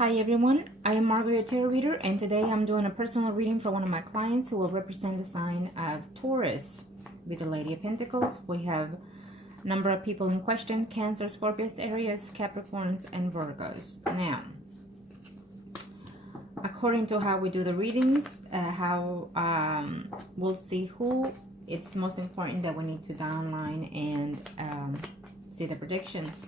Hi everyone, I am Margourtarotreader, and today I'm doing a personal reading for one of my clients who will represent the sign of Taurus. With the Lady of Pentacles, we have a number of people in question: Cancer, Scorpios, Aries, Capricorns, and Virgos. Now, according to how we do the readings, we'll see who it's most important that we need to downline and see the predictions.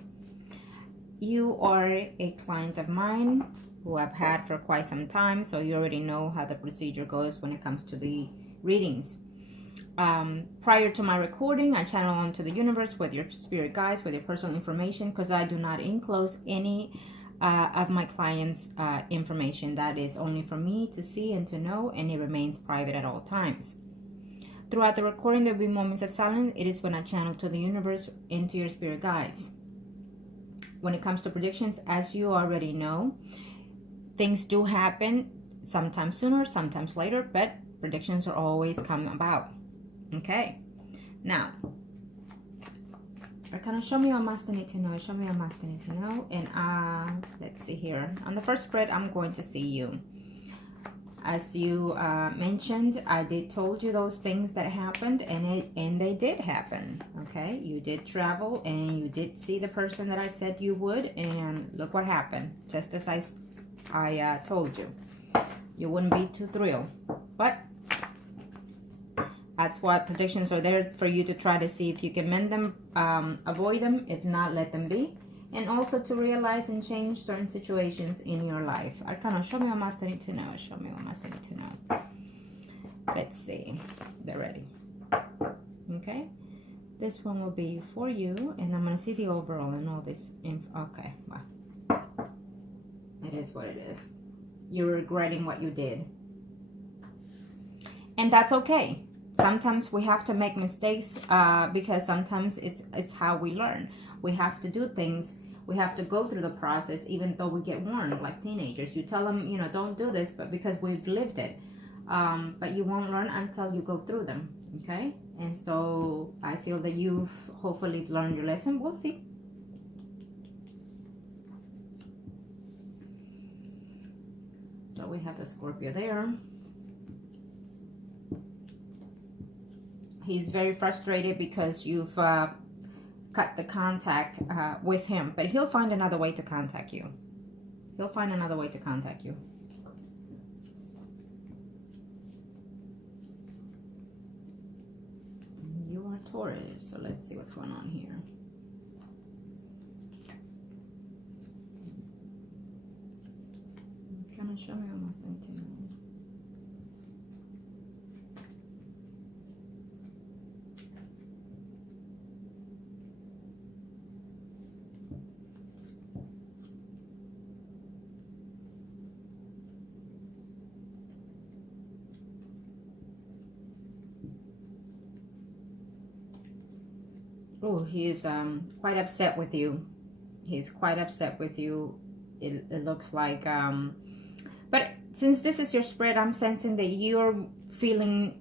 You are a client of mine who I've had for quite some time, so you already know how the procedure goes when it comes to the readings. Prior to my recording, I channel onto the universe with your spirit guides, with your personal information, because I do not enclose any of my clients' information. That is only for me to see and to know, and it remains private at all times. Throughout the recording, there will be moments of silence. It is when I channel to the universe into your spirit guides. When it comes to predictions, as you already know, things do happen sometimes sooner, sometimes later, but predictions are always come about. Okay, now, Arcana, show me what must I need to know. Show me what must I need to know. And let's see here. On the first spread, I'm going to see you. As you mentioned, I did told you those things that happened, and they did happen. Okay, you did travel and you did see the person that I said you would, and look what happened. Just as I told you, you wouldn't be too thrilled, but that's what predictions are there for you to try to see if you can mend them, avoid them. If not, let them be. And also to realize and change certain situations in your life. Arcana, show me what must I need to know. Show me what must I need to know. Let's see. They're ready. Okay. This one will be for you. And I'm going to see the overall and all this. Okay. Well, it is what it is. You're regretting what you did. And that's okay. Sometimes we have to make mistakes because sometimes it's how we learn. We have to do things. We have to go through the process, even though we get warned, like teenagers. You tell them, don't do this, but because we've lived it. But you won't learn until you go through them, okay? And so I feel that you've hopefully learned your lesson. We'll see. So we have the Scorpio there. He's very frustrated because you've cut the contact with him, but he'll find another way to contact you. He'll find another way to contact you. You are Taurus, so let's see what's going on here. Kind of show me almost anything. Oh, he is quite upset with you. He's quite upset with you. It looks like, but since this is your spread, I'm sensing that you're feeling,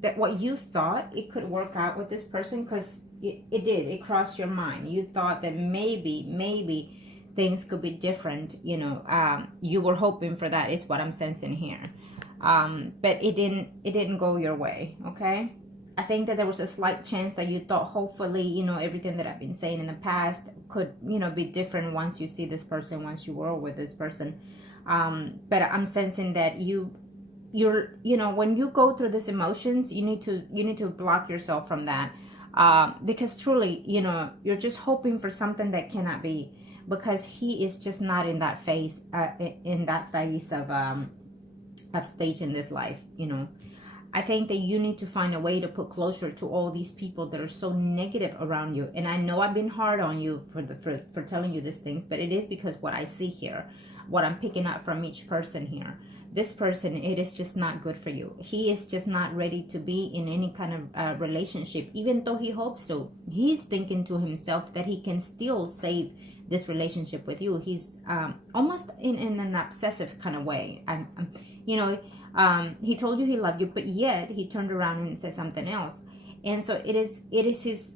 that what you thought it could work out with this person, because it did. It crossed your mind. You thought that maybe things could be different. You were hoping for that, is what I'm sensing here. But it didn't go your way. Okay. I think that there was a slight chance that you thought hopefully, everything that I've been saying in the past could, be different once you see this person, once you were with this person. But I'm sensing that you're, when you go through these emotions, you need to block yourself from that. Because truly, you're just hoping for something that cannot be, because he is just not in that phase, of stage in this life, I think that you need to find a way to put closure to all these people that are so negative around you. And I know I've been hard on you for telling you these things, but it is because what I see here, what I'm picking up from each person here. This person, it is just not good for you. He is just not ready to be in any kind of relationship, even though he hopes to. He's thinking to himself that he can still save this relationship with you. He's almost in an obsessive kind of way. He told you he loved you, but yet he turned around and said something else. And so it is his,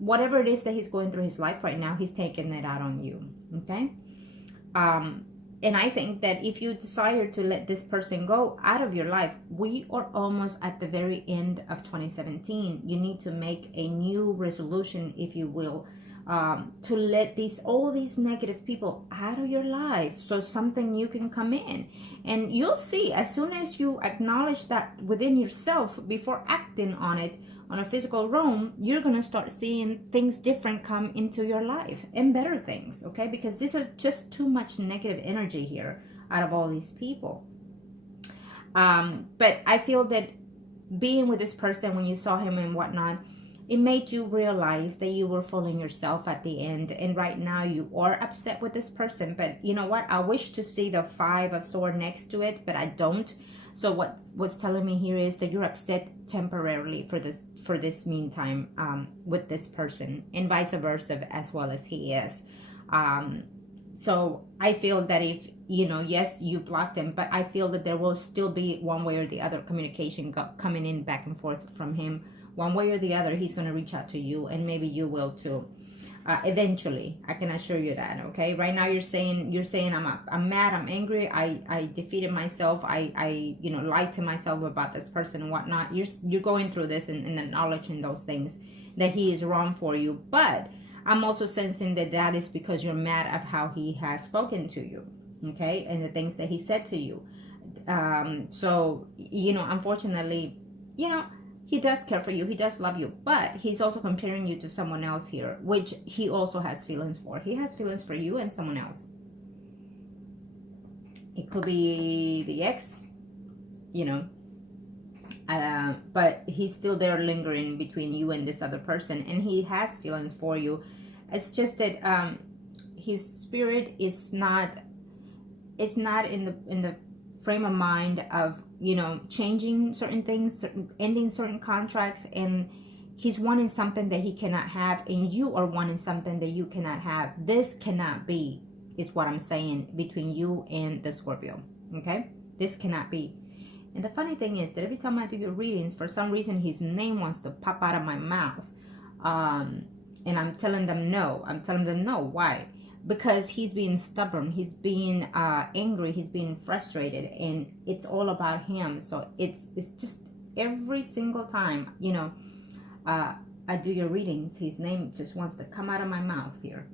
whatever it is that he's going through his life right now, he's taking it out on you. Okay. And I think that if you desire to let this person go out of your life, we are almost at the very end of 2017. You need to make a new resolution, if you will, to let all these negative people out of your life, so something new can come in. And you'll see, as soon as you acknowledge that within yourself before acting on it on a physical realm, you're going to start seeing things different come into your life, and better things, okay? Because these are just too much negative energy here out of all these people. But I feel that being with this person, when you saw him and whatnot, it made you realize that you were fooling yourself at the end. And right now you are upset with this person. But you know what? I wish to see the 5 of Swords next to it, but I don't. So what's telling me here is that you're upset temporarily for this meantime with this person, and vice versa as well as he is. So I feel that if, yes, you blocked him, but I feel that there will still be one way or the other communication coming in back and forth from him. One way or the other, he's going to reach out to you, and maybe you will too. Eventually, I can assure you that. Okay, right now you're saying I'm mad, I'm angry, I defeated myself, I lied to myself about this person and whatnot. You're going through this and acknowledging those things, that he is wrong for you. But I'm also sensing that is because you're mad at how he has spoken to you, okay, and the things that he said to you. So unfortunately, he does care for you. He does love you. But he's also comparing you to someone else here, which he also has feelings for. He has feelings for you and someone else. It could be the ex, but he's still there lingering between you and this other person. And he has feelings for you. It's just that his spirit is not... It's not in the frame of mind of changing certain things, ending certain contracts, and he's wanting something that he cannot have, and you are wanting something that you cannot have. This cannot be, is what I'm saying, between you and the Scorpio. Okay, this cannot be. And the funny thing is that every time I do your readings, for some reason his name wants to pop out of my mouth, and I'm telling them no. Why? Because he's being stubborn, he's being angry, he's being frustrated, and it's all about him. So it's just every single time I do your readings, his name just wants to come out of my mouth here.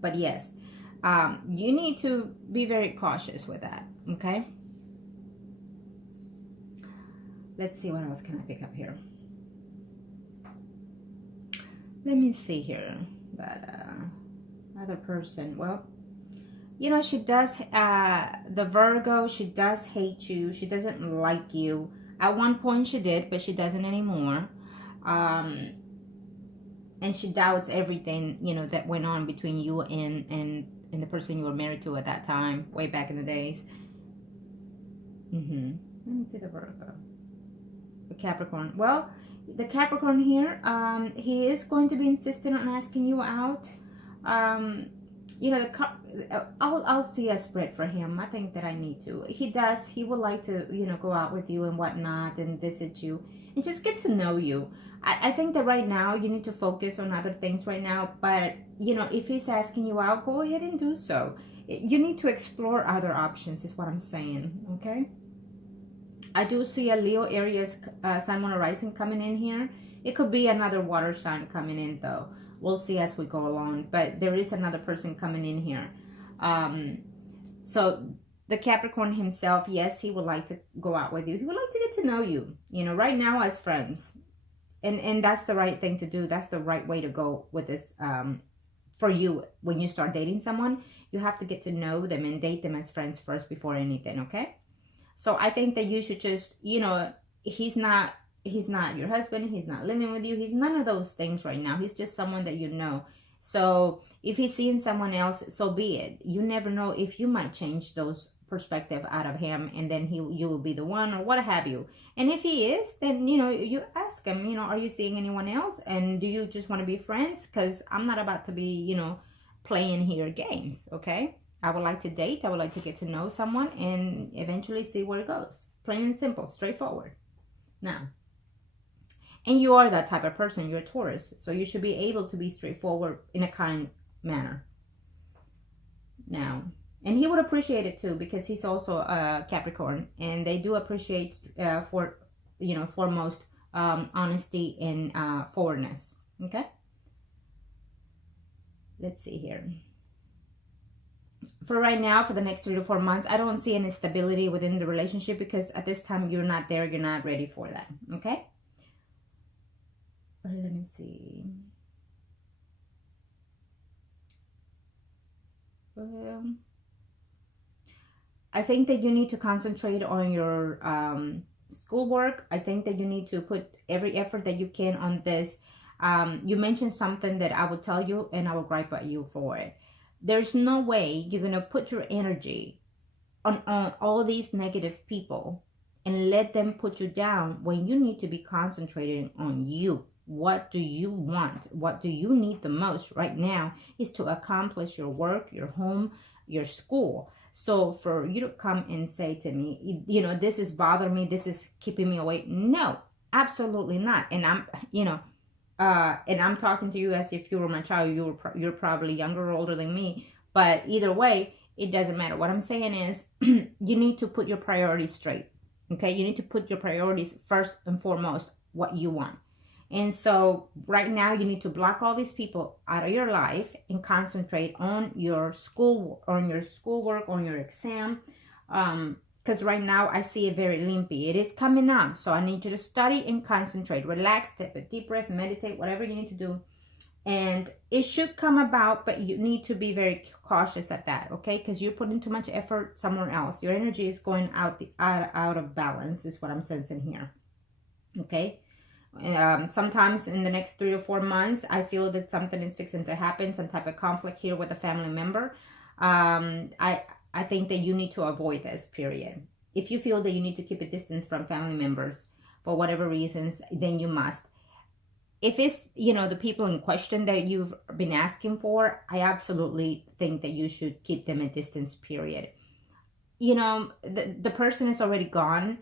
But yes, you need to be very cautious with that. Okay, let's see, what else can I pick up here. Let me see here. But other person, well, she does, the Virgo, she does hate you. She doesn't like you. At one point she did, but she doesn't anymore. And she doubts everything, that went on between you and the person you were married to at that time, way back in the days. Let me see the Virgo. The Capricorn. Well, the Capricorn here, he is going to be insistent on asking you out. I'll see a spread for him. I think that I need to. He would like to, go out with you and whatnot, and visit you and just get to know you. I think that right now you need to focus on other things right now, but if he's asking you out, go ahead and do so. You need to explore other options, is what I'm saying. Okay, I do see a Leo, Aries, Sun, Moon, Rising coming in here. It could be another water sign coming in though. We'll see as we go along, but there is another person coming in here. So the Capricorn himself, yes, he would like to go out with you. He would like to get to know you, right now as friends. And that's the right thing to do. That's the right way to go with this. For you, when you start dating someone, you have to get to know them and date them as friends first before anything, okay? So I think that you should just, he's not your husband, he's not living with you, he's none of those things right now. He's just someone that you know. So if he's seeing someone else, so be it. You never know if you might change those perspective out of him, and then you will be the one, or what have you. And if he is, then you ask him, are you seeing anyone else, and do you just want to be friends? Because I'm not about to be playing here games. Okay, I would like to date, I would like to get to know someone and eventually see where it goes. Plain and simple, straightforward. Now, and you are that type of person. You're a Taurus, so you should be able to be straightforward in a kind manner. Now, And he would appreciate it too, because he's also a Capricorn, and they do appreciate for, you know, foremost honesty and forwardness. Okay, let's see here. For right now, for the next 3 to 4 months, I don't see any stability within the relationship, because at this time you're not there, you're not ready for that. Okay, let me see. I think that you need to concentrate on your schoolwork. I think that you need to put every effort that you can on this. You mentioned something that I will tell you, and I will gripe at you for it. There's no way you're going to put your energy on all these negative people and let them put you down when you need to be concentrating on you. What do you want? What do you need the most right now is to accomplish your work, your home, your school. So for you to come and say to me, you know, this is bothering me, this is keeping me awake. No, absolutely not. And I'm, you know, and I'm talking to you as if you were my child. You're probably younger or older than me. But either way, it doesn't matter. What I'm saying is you need to put your priorities straight. Okay, you need to put your priorities first and foremost, what you want. And so right now you need to block all these people out of your life and concentrate on your school, on your schoolwork, on your exam. Because right now I see it very limpy. It is coming up. So I need you to study and concentrate. Relax, take a deep breath, meditate, whatever you need to do. And it should come about, but you need to be very cautious at that, okay? Because you're putting too much effort somewhere else. Your energy is going out of balance, is what I'm sensing here, okay? Sometimes in the next 3 or 4 months, I feel that something is fixing to happen, some type of conflict here with a family member. I think that you need to avoid this, period. If you feel that you need to keep a distance from family members for whatever reasons, then you must. If it's, you know, the people in question that you've been asking for, I absolutely think that you should keep them a distance, period. You know, the person is already gone.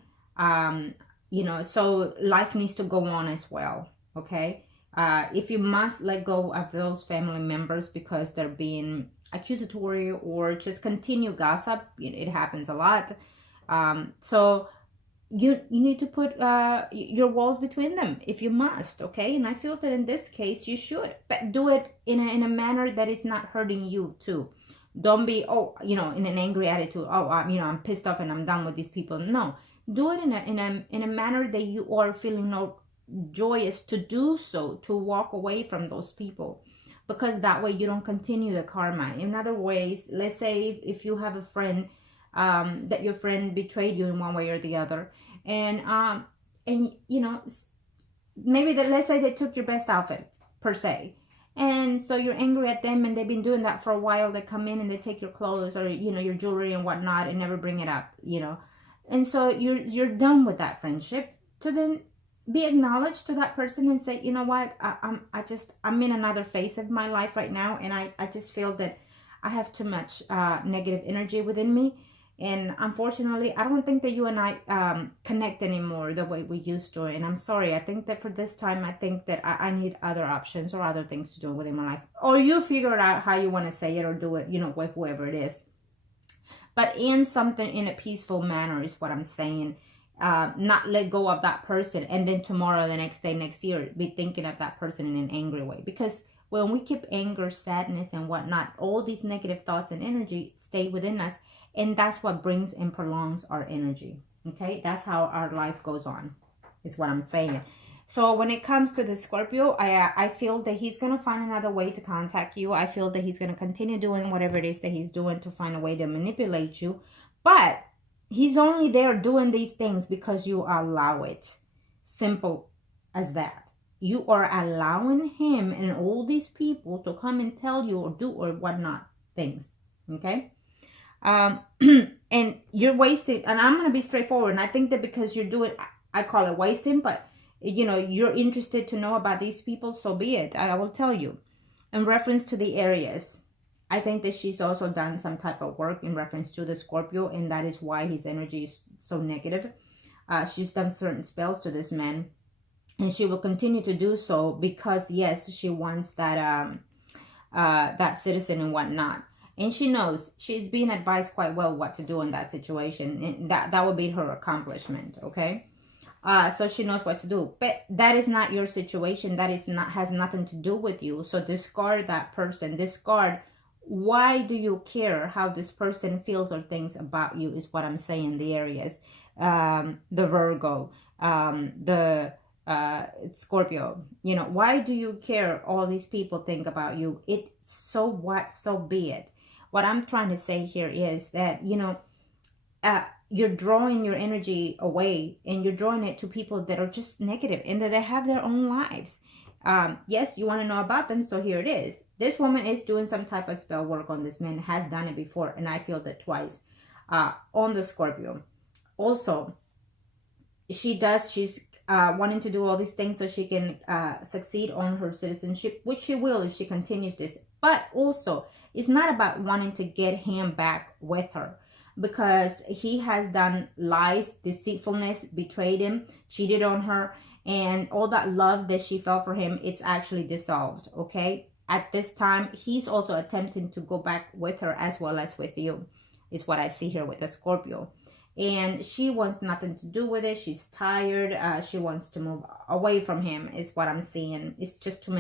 You know, so life needs to go on as well, okay? If you must let go of those family members because they're being accusatory or just continue gossip, it happens a lot. So you need to put your walls between them if you must, okay? And I feel that in this case you should, but do it in a manner that is not hurting you too. Don't be, you know, in an angry attitude. You know, I'm pissed off and I'm done with these people. No. Do it in a manner that you are feeling no joyous to do so, to walk away from those people, because that way you don't continue the karma. In other ways, let's say if you have a friend that your friend betrayed you in one way or the other, and you know, maybe let's say they took your best outfit per se, and so you're angry at them, and they've been doing that for a while. They come in and they take your clothes or, you know, your jewelry and whatnot, and never bring it up, you know. And so you're done with that friendship. So then be acknowledged to that person and say, you know what, I'm in another phase of my life right now, and I just feel that I have too much negative energy within me, and unfortunately I don't think that you and I connect anymore the way we used to. And I'm sorry. I think that for this time, I think that I need other options or other things to do within my life, or you figure out how you want to say it or do it, you know, with whoever it is. But in something in a peaceful manner is what I'm saying. Not let go of that person and then tomorrow, the next day, next year, be thinking of that person in an angry way. Because when we keep anger, sadness, and whatnot, all these negative thoughts and energy stay within us. And that's what brings and prolongs our energy. Okay? That's how our life goes on, is what I'm saying. So when it comes to the Scorpio, I feel that he's going to find another way to contact you. I feel that he's going to continue doing whatever it is that he's doing to find a way to manipulate you. But he's only there doing these things because you allow it. Simple as that. You are allowing him and all these people to come and tell you or do or whatnot things. Okay? And you're wasting. And I'm going to be straightforward. And I think that because you're doing, I call it wasting, but you know, you're interested to know about these people, so be it. I will tell you. In reference to the Aries, I think that she's also done some type of work in reference to the Scorpio, and that is why his energy is so negative. She's done certain spells to this man, and she will continue to do so because, yes, she wants that that citizen and whatnot. And she knows, she's being advised quite well what to do in that situation. And that would be her accomplishment, okay? So she knows what to do. But that is not your situation. That is not, has nothing to do with you. So discard that person. Discard, why do you care how this person feels or thinks about you, is what I'm saying. The Aries, the Virgo, the Scorpio, you know, why do you care all these people think about you? It's so what, so be it. What I'm trying to say here is that, you know, you're drawing your energy away, and you're drawing it to people that are just negative and that they have their own lives. Yes, you want to know about them, so here it is. This woman is doing some type of spell work on this man, has done it before, and I feel that twice on the Scorpio. Also, she's wanting to do all these things so she can succeed on her citizenship, which she will if she continues this. But also, it's not about wanting to get him back with her, because he has done lies, deceitfulness, betrayed him, cheated on her, and all that love that she felt for him, it's actually dissolved, okay? At this time, he's also attempting to go back with her as well as with you, is what I see here with the Scorpio. And she wants nothing to do with it. She's tired. She wants to move away from him, is what I'm seeing. It's just too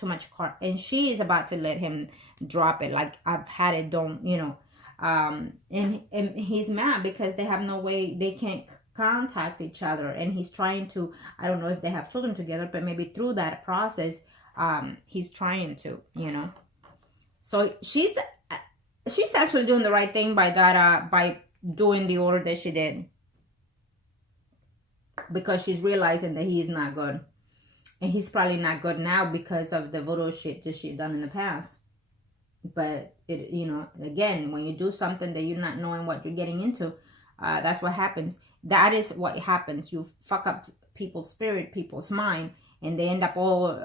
much car. And she is about to let him drop it. Like, I've had it, don't, you know. And he's mad because they have no way, they can't contact each other. And he's trying to, I don't know if they have children together, but maybe through that process, he's trying to, you know. So she's actually doing the right thing by that, by doing the order that she did, because she's realizing that he is not good, and he's probably not good now because of the voodoo shit that she done in the past. But it, you know, again, when you do something that you're not knowing what you're getting into, that's what happens. That is what happens. You fuck up people's spirit, people's mind, and they end up all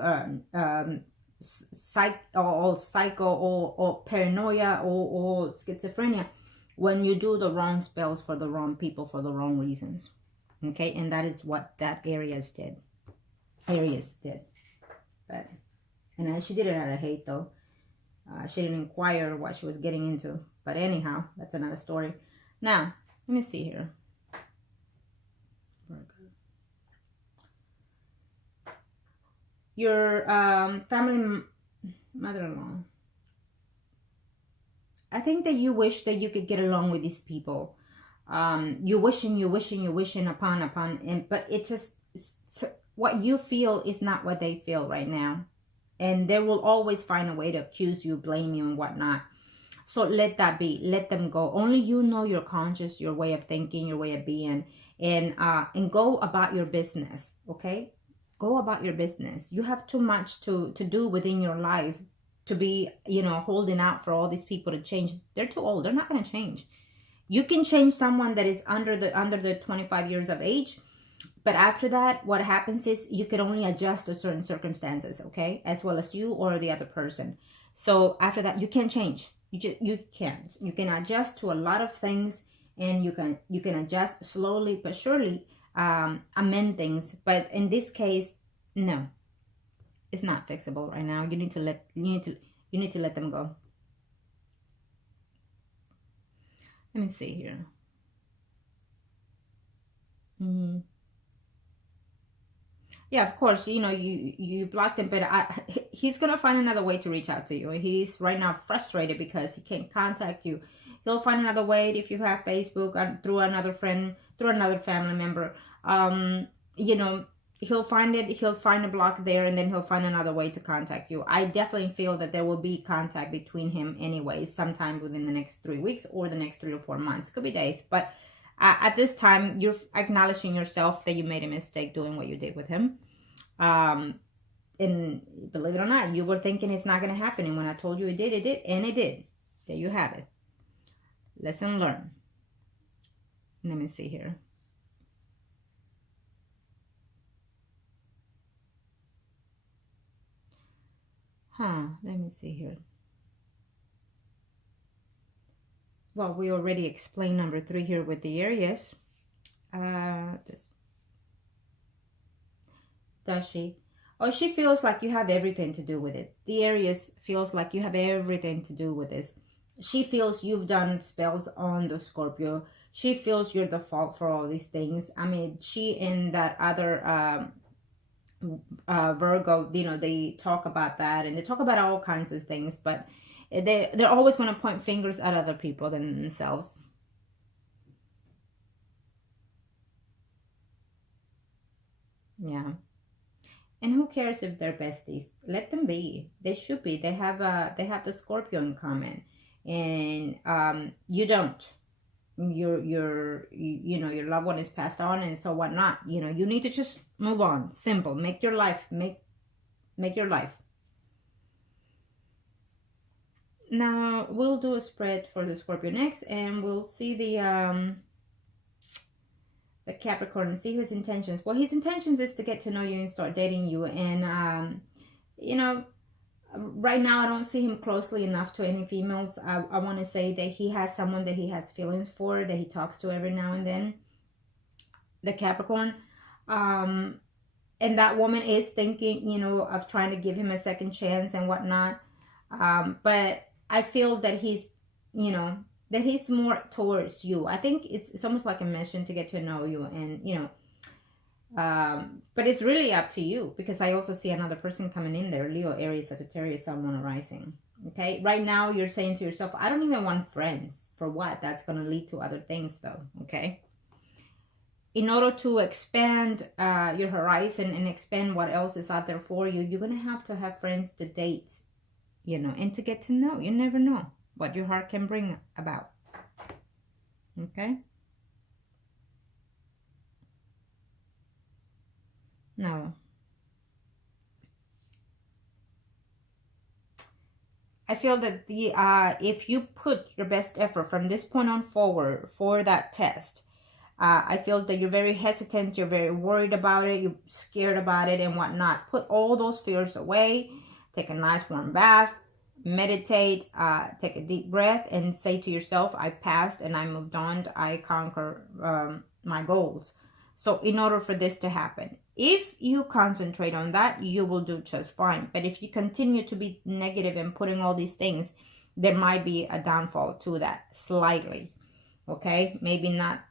psycho, or paranoia, or schizophrenia, when you do the wrong spells for the wrong people for the wrong reasons. Okay, and that is what that Aries did. But, and she did it out of hate, though. She didn't inquire what she was getting into. But anyhow, that's another story. Now, let me see here. Your family mother-in-law. I think that you wish that you could get along with these people. You're wishing upon, and but it just, what you feel is not what they feel right now. And they will always find a way to accuse you, blame you, and whatnot. So let that be. Let them go. Only you know your conscience, your way of thinking, your way of being, and go about your business. Okay, go about your business. You have too much to do within your life to be, you know, holding out for all these people to change. They're too old. They're not going to change. You can change someone that is under the 25 years of age. But after that, what happens is you can only adjust to certain circumstances, okay? As well as you or the other person. So after that, you can't change. You can't. You can adjust to a lot of things, and you can adjust slowly but surely, amend things. But in this case, no, it's not fixable right now. You need to let them go. Let me see here. Yeah, of course, you know, you blocked him, but he's going to find another way to reach out to you. He's right now frustrated because he can't contact you. He'll find another way if you have Facebook, through another friend, through another family member. You know, he'll find a block there, and then he'll find another way to contact you. I definitely feel that there will be contact between him anyways, sometime within the next 3 weeks or the next 3 to 4 months. Could be days, but at this time, you're acknowledging yourself that you made a mistake doing what you did with him. And believe it or not, you were thinking it's not going to happen. And when I told you it did, and it did. There you have it. Lesson learned. Let me see here. Let me see here. Well, we already explained number 3 here with the Aries. Does she? Oh, she feels like you have everything to do with it. The Aries feels like you have everything to do with this. She feels you've done spells on the Scorpio. She feels you're the fault for all these things. I mean, she and that other Virgo, you know, they talk about that, and they talk about all kinds of things, but they're always going to point fingers at other people than themselves. Yeah. And who cares if they're besties? Let them be. They should be. They have the Scorpio in common, and you don't. You know, your loved one is passed on, and so whatnot. You know, you need to just move on. Simple. Make your life. Make your life. Now we'll do a spread for the Scorpio next, and we'll see the Capricorn and see his intentions. Well, his intentions is to get to know you and start dating you, and you know, right now I don't see him closely enough to any females. I want to say that he has someone that he has feelings for, that he talks to every now and then, the Capricorn, and that woman is thinking, you know, of trying to give him a second chance and whatnot, but I feel that he's, you know, that he's more towards you. I think it's almost like a mission to get to know you, and you know, but it's really up to you, because I also see another person coming in there, Leo, Aries, Sagittarius, Sun, Moon, Rising. Okay, right now you're saying to yourself, I don't even want friends. For what? That's going to lead to other things though. Okay, in order to expand your horizon and expand what else is out there for you, you're going to have friends to date, you know, and to get to know. You never know what your heart can bring about. Okay? Now, I feel that the if you put your best effort from this point on forward for that test, I feel that you're very hesitant, you're very worried about it, you're scared about it and whatnot. Put all those fears away. Take a nice warm bath. Meditate, take a deep breath, and say to yourself, I passed and I moved on. I conquer my goals. So in order for this to happen, if you concentrate on that, you will do just fine. But if you continue to be negative and putting all these things, there might be a downfall to that slightly. Okay, maybe not,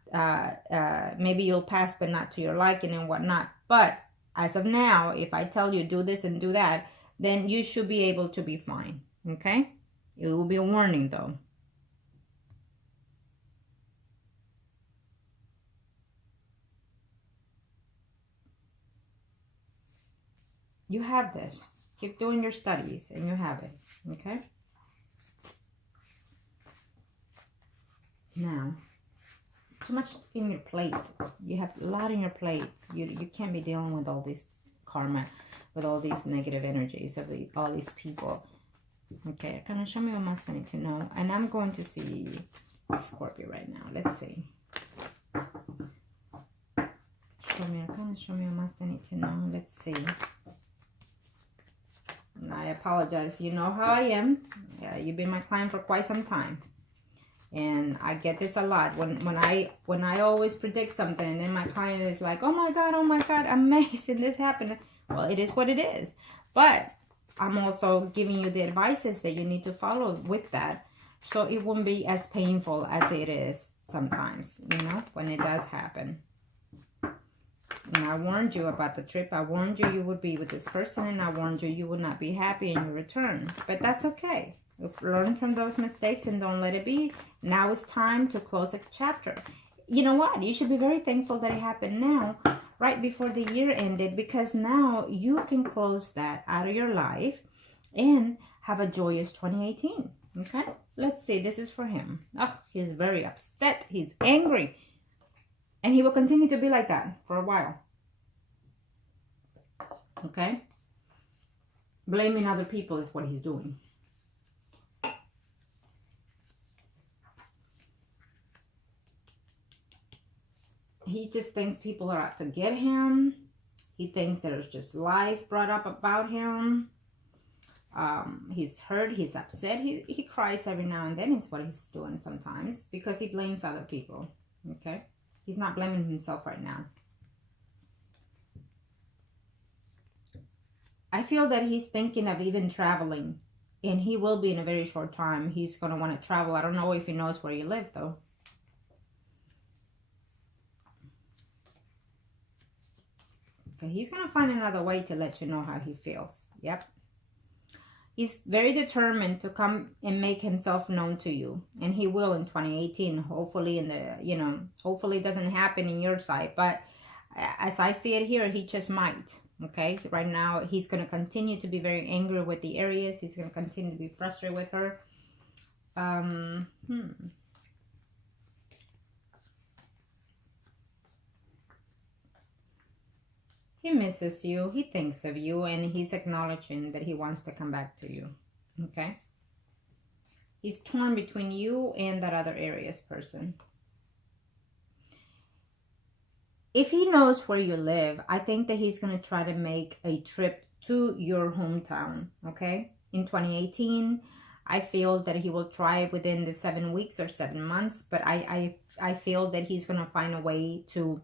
maybe you'll pass, but not to your liking and whatnot. But as of now, if I tell you do this and do that, then you should be able to be fine. Okay, it will be a warning though. You have this. Keep doing your studies and you have it. Okay. Now, it's too much in your plate. You have a lot in your plate. You can't be dealing with all this karma, with all these negative energies of all these people. Okay, kind of show me what must I need to know. And I'm going to see Scorpio right now. Let's see. Show me what must I need to know. Let's see. And I apologize. You know how I am. Yeah, you've been my client for quite some time. And I get this a lot. When I always predict something and then my client is like, oh my God, amazing, this happened. Well, it is what it is. But I'm also giving you the advices that you need to follow with that, so it won't be as painful as it is sometimes, you know, when it does happen. And I warned you about the trip. I warned you would be with this person, and I warned you would not be happy in your return. But that's okay. Learn from those mistakes and don't let it be. Now it's time to close a chapter. You know what? You should be very thankful that it happened now, right before the year ended, because now you can close that out of your life and have a joyous 2018. Okay? Let's see. This is for him. Oh, he's very upset. He's angry. And he will continue to be like that for a while. Okay? Blaming other people is what he's doing. He just thinks people are out to get him. He thinks there's just lies brought up about him. He's hurt. He's upset. He cries every now and then is what he's doing sometimes, because he blames other people. Okay? He's not blaming himself right now. I feel that he's thinking of even traveling And he will be in a very short time. He's going to want to travel. I don't know if he knows where you live, though. Okay, he's going to find another way to let you know how he feels. Yep. He's very determined to come and make himself known to you. And he will in 2018. Hopefully hopefully it doesn't happen in your side. But as I see it here, he just might. Okay, right now he's going to continue to be very angry with the Aries. He's going to continue to be frustrated with her. He misses you. He thinks of you, and he's acknowledging that he wants to come back to you. Okay, he's torn between you and that other Aries person. If he knows where you live, I think that he's going to try to make a trip to your hometown, okay? In 2018, I feel that he will try within the 7 weeks or 7 months, but I feel that he's going to find a way to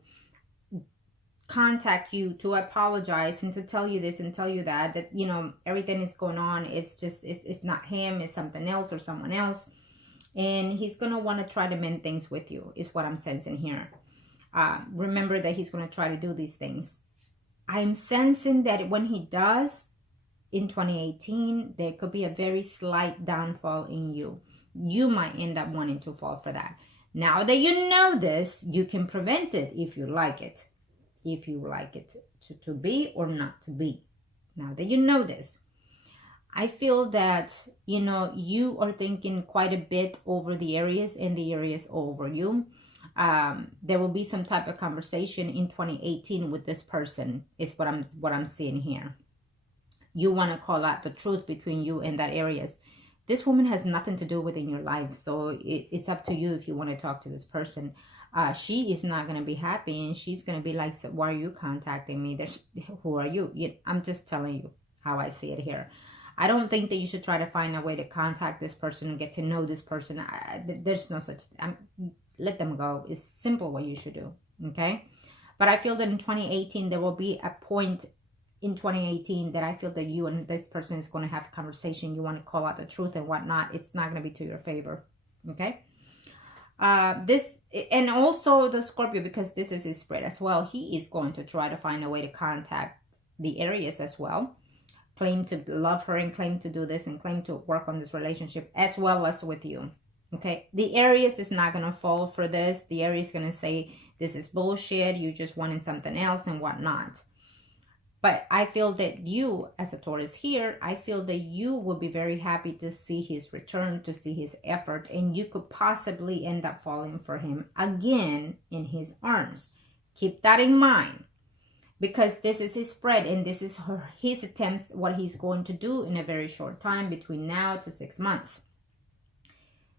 contact you, to apologize, and to tell you this and tell you that, you know, everything is going on. It's just, it's not him, it's something else or someone else. And he's going to want to try to mend things with you, is what I'm sensing here. Remember that he's going to try to do these things. I'm sensing that when he does in 2018, there could be a very slight downfall in you. You might end up wanting to fall for that. Now that you know this, you can prevent it if you like it. If you like it to be or not to be. Now that you know this, I feel that, you know, you are thinking quite a bit over the Aries and the Aries over you. There will be some type of conversation in 2018 with this person, is what I'm seeing here. You want to call out the truth between you and that Aries. This woman has nothing to do with in your life, so it's up to you if you want to talk to this person. She is not going to be happy, and she's going to be like, why are you contacting me? Who are you? I'm just telling you how I see it here. I don't think that you should try to find a way to contact this person and get to know this person. There's no such... let them go. It's simple what you should do, okay? But I feel that in 2018, there will be a point in 2018 that I feel that you and this person is going to have a conversation. You want to call out the truth and whatnot. It's not going to be to your favor, okay? And also the Scorpio, because this is his spread as well, he is going to try to find a way to contact the Aries as well. Claim to love her and claim to do this and claim to work on this relationship as well as with you. Okay, the Aries is not going to fall for this. The Aries is going to say, this is bullshit. You just wanted something else and whatnot. But I feel that you, as a Taurus here, I feel that you will be very happy to see his return, to see his effort. And you could possibly end up falling for him again in his arms. Keep that in mind. Because this is his spread and this is his attempts, what he's going to do in a very short time between now to 6 months.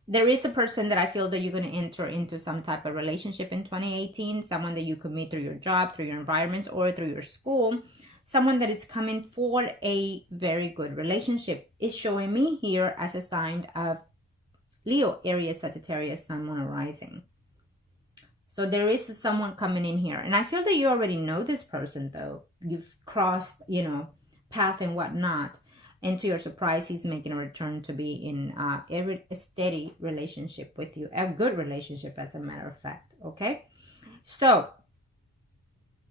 There is a person that I feel that you're going to enter into some type of relationship in 2018. Someone that you could meet through your job, through your environments, or through your school. Someone that is coming for a very good relationship. Is showing me here as a sign of Leo, Aries, Sagittarius, Sun, Moon, or Rising. So there is someone coming in here. And I feel that you already know this person, though. You've crossed, you know, path and whatnot. And to your surprise, he's making a return to be in a steady relationship with you. A good relationship, as a matter of fact. Okay? So,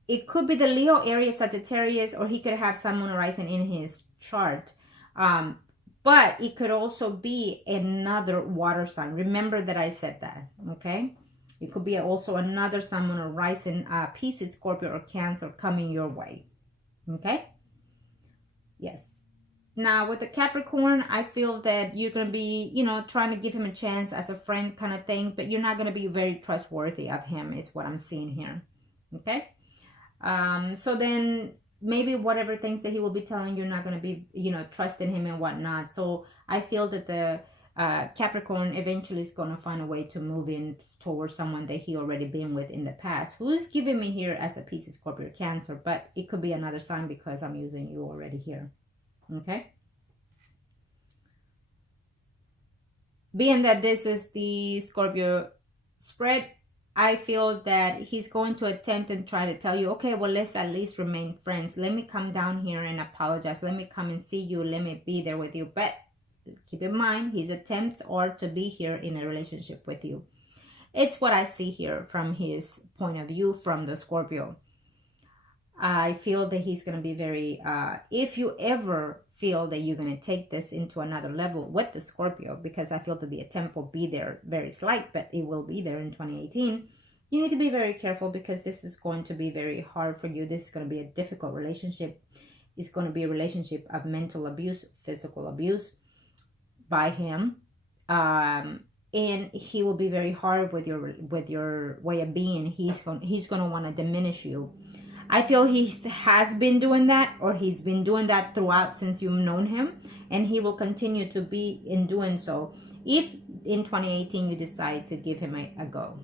it could be the Leo, Aries, Sagittarius, or he could have Sun, Moon, Rising in his chart. But it could also be another water sign. Remember that I said that. Okay? It could be also another Sun, Moon, or Rising, Pisces, Scorpio, or Cancer coming your way. Okay? Yes. Now, with the Capricorn, I feel that you're going to be, you know, trying to give him a chance as a friend kind of thing, but you're not going to be very trustworthy of him is what I'm seeing here. Okay? So then maybe whatever things that he will be telling you, you're not going to be, you know, trusting him and whatnot. So I feel that the Capricorn eventually is going to find a way to move in towards someone that he already been with in the past. Who's giving me here as a Pisces, Scorpio, Cancer, but it could be another sign because I'm using you already here. Okay. Being that this is the Scorpio spread, I feel that he's going to attempt and try to tell you, okay, well, let's at least remain friends. Let me come down here and apologize. Let me come and see you. Let me be there with you. But keep in mind, his attempts are to be here in a relationship with you. It's what I see here from his point of view, from the Scorpio. I feel that he's going to be very, if you ever feel that you're going to take this into another level with the Scorpio, because I feel that the attempt will be there, very slight, but it will be there in 2018. You need to be very careful, because this is going to be very hard for you. This is going to be a difficult relationship. It's going to be a relationship of mental abuse, physical abuse by him. And he will be very hard with your way of being. He's going to want to diminish you. I feel he has been doing that, or he's been doing that throughout since you've known him, and he will continue to be in doing so if in 2018 you decide to give him a go.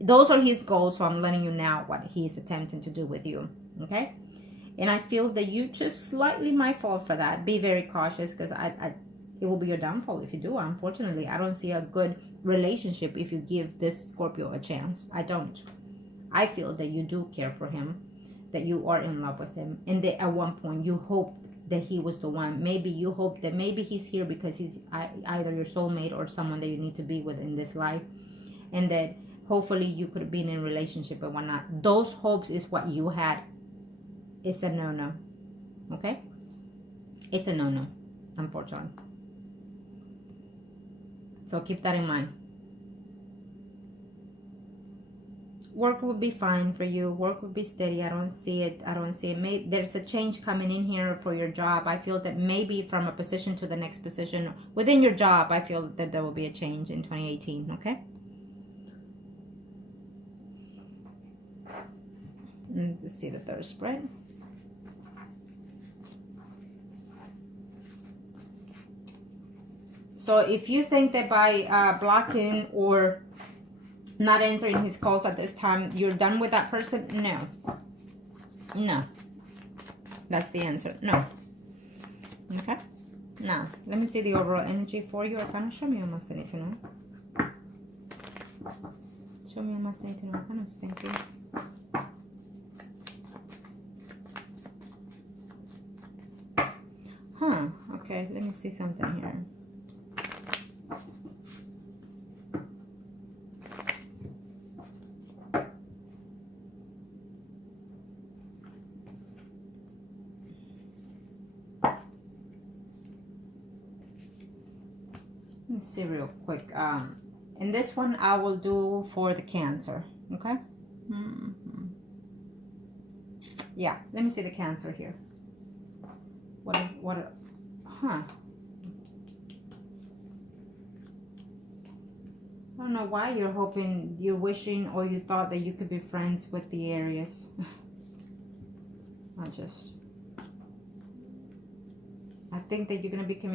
Those are his goals, so I'm letting you know what he's attempting to do with you, okay? And I feel that you just slightly might fall for that. Be very cautious, because it will be your downfall if you do. Unfortunately, I don't see a good relationship if you give this Scorpio a chance. I don't. I feel that you do care for him, that you are in love with him, and that at one point you hope that he was the one. Maybe you hope that maybe he's here because he's either your soulmate or someone that you need to be with in this life, and that hopefully you could have been in a relationship and whatnot. Those hopes is what you had. It's a no-no, okay? It's a no-no, unfortunately. So keep that in mind. Work will be fine for you. Work will be steady. I don't see it. Maybe there's a change coming in here for your job. I feel that maybe from a position to the next position within your job, I feel that there will be a change in 2018, okay? Let's see the third spread. So if you think that by blocking or not answering his calls at this time, you're done with that person, no. That's the answer. No. Okay. Now, let me see the overall energy for you. Kind of show me how much I need to know. Show me how much I need to know. Kind of thank you. Huh. Okay. Let me see something here. Let's see real quick. And this one I will do for the Cancer, okay? Yeah, let me see the Cancer here. Huh. I don't know why you're hoping, you're wishing, or you thought that you could be friends with the Aries. I think that you're going to be communicating